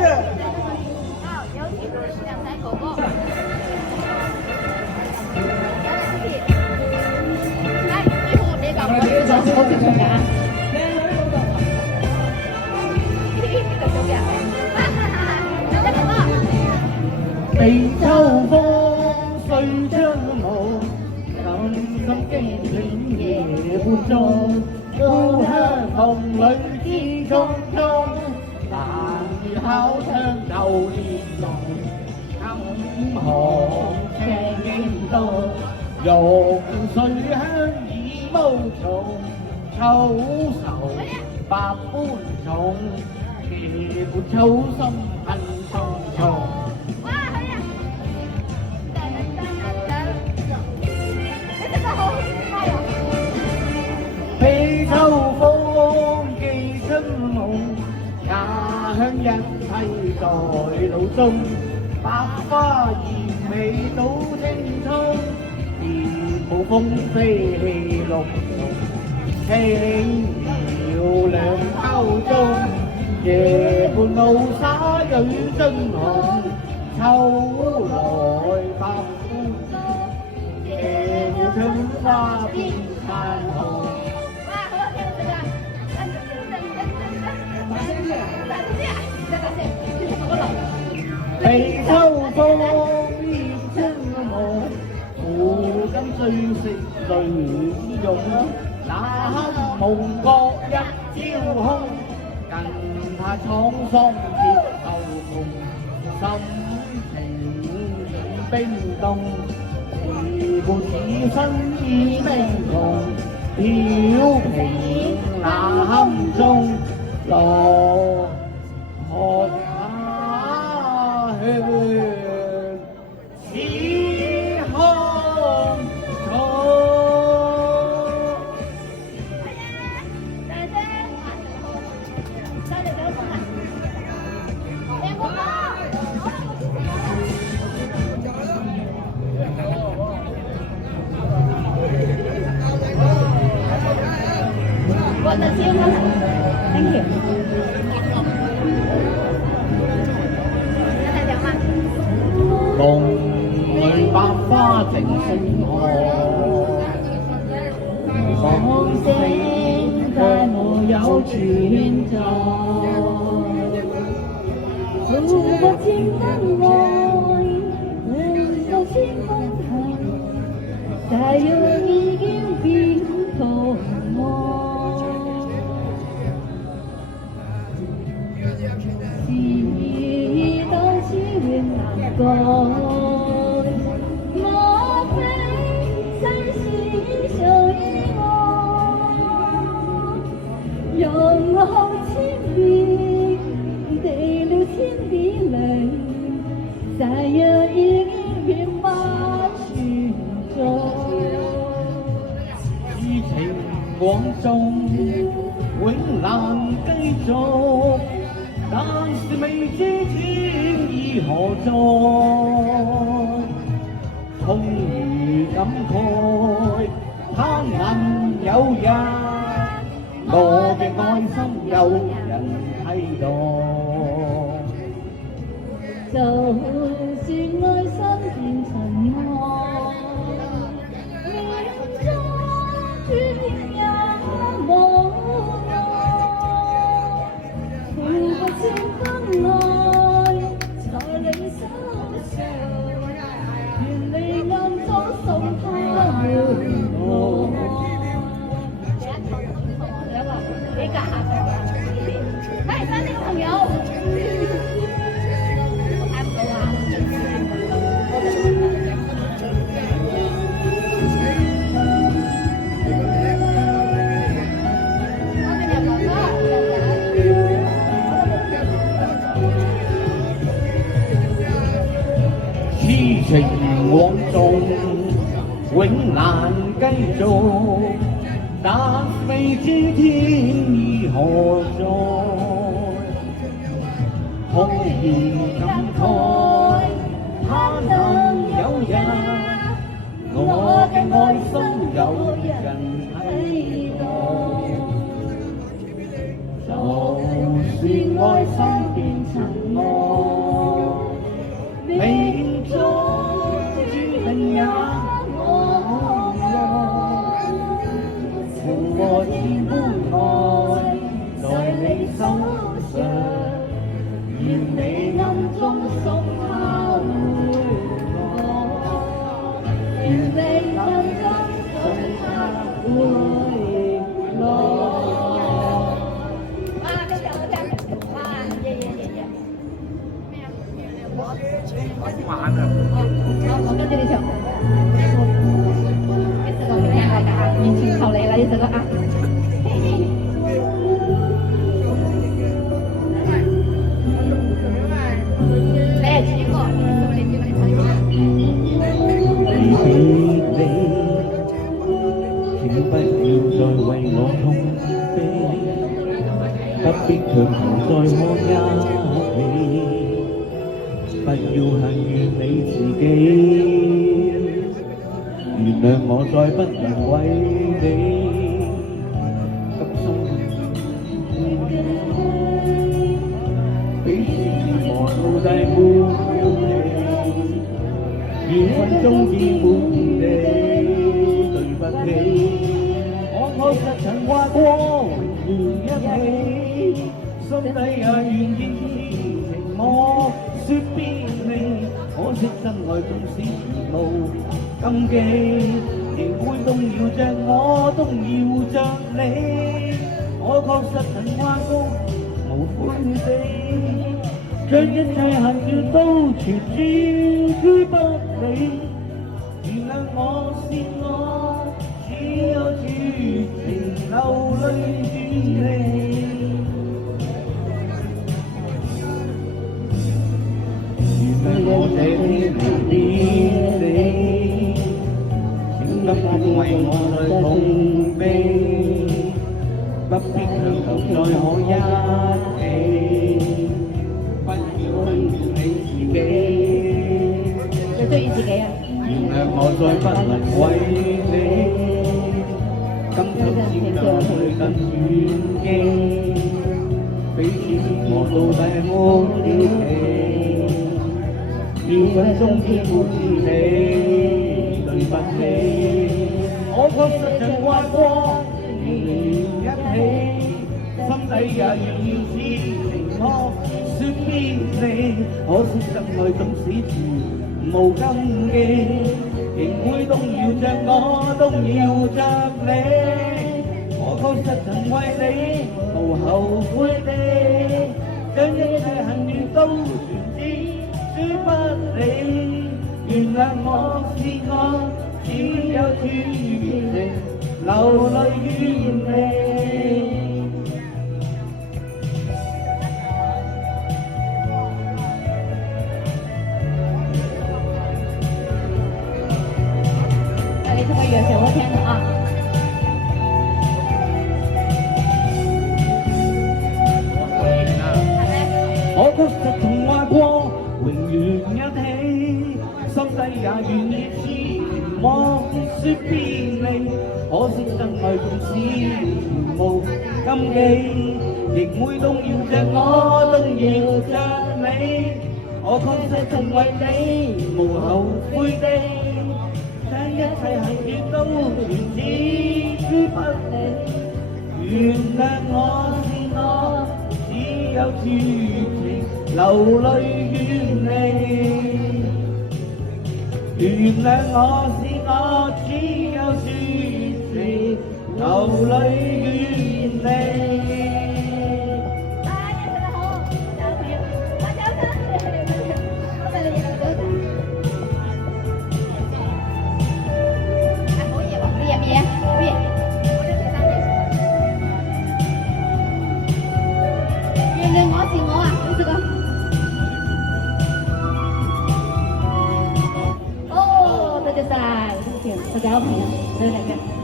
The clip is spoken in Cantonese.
有请靓仔哥哥。来，最後你講個最想好嘅啊！地秋風碎將無，感心驚醒夜半中，故鄉紅裏之中中，難遇考窗舊年龍，金行斜影道，玉水香已無從，秋愁百般重，夜半秋心恨重重。悲秋風寄春夢，家鄉一切在腦中。百花艷美到青葱，年步風飛氣陸龍。輕搖兩敲鐘，夜半露灑舉樽紅。秋來百般夜鳥春花變殘紅。悲秋風葉青夢，古今最識淚之勇。那刻夢覺一朝空，更怕滄桑劫後夢。心情冰凍，時伴此生已命窮。飄萍那坎中，落喝下去。我的天啊 ！Thank you。夢裏百花正盛開，放聲卻沒有存在。路過千燈愛，路過千風行，大約已經變途愛。是當時永難改，莫非世事上意外？容後千遍地了千里淚，誓約已經變不存在。於情廣中永難繼續，但是未知天意何在，痛如感慨，他能有日，我嘅愛心有人替代。就算愛心變塵埃，命中注定也無奈。付過千分愛，在你手上，願你暗中送他回來。幾格下？係翻呢個朋友。痴情往縱永難繼續，但未知天意何在，空言感慨，他能有日，我嘅愛心有人替代。就是愛心變塵埃，命中注定也我愛，情和天般愛，在你手上，願你暗中送他回來，願你暗中送他回來。我跟着你唱。呢首歌俾你嚟㗎啊，完全靠你啦呢首歌啊！你係主角，我哋叫你唱歌。請不要再為我痛悲，不必強求再看一起。不要恨怨你自己，原諒我再不能為你急鬆，彼此折磨到底沒了你，緣分中已滿地對不起，我確實曾話過永遠一起，心底也願意情我。說別離，可惜真愛縱使全無禁忌，仍會動搖着我，動搖着你。我確實曾話過無悔地，將一切恨怨都全轉於不理。原諒我是我，只有絕情流淚與你。我這天離別你，請不要為我再痛悲，不必強求再可一起，不要恨你自己。最中意自己啊！原諒我再不能為你，今生只有去更遠機，彼此折磨到底沒了期。緣分中偏滿你對不起，我確實曾話過永遠一起，心底也願意知情我說別離，可惜真愛縱使全無禁忌，仍會動搖着我，動搖着你。我確實曾為你無後悔地，將一切恨怨都全知。說不理，原諒我是我，只有絕情流淚於你。你這個樂曲我聽了啊！我確實曾話過。永遠一起，心底也願意知我說別離，可惜真愛縱使全無禁忌，亦會動搖着我，動搖着你。我確實曾為你無後悔地，將一切恨怨都全置於不理。原諒我是我，只有絕情流淚於你，原諒我是我，只有絕情流淚於你。大家唱得好，小朋友，大家唱，我哋嚟演歌仔。可以喎，咩咩咩？原諒我是我啊，呢首歌。多謝晒，多謝大家好朋友，你哋嘅。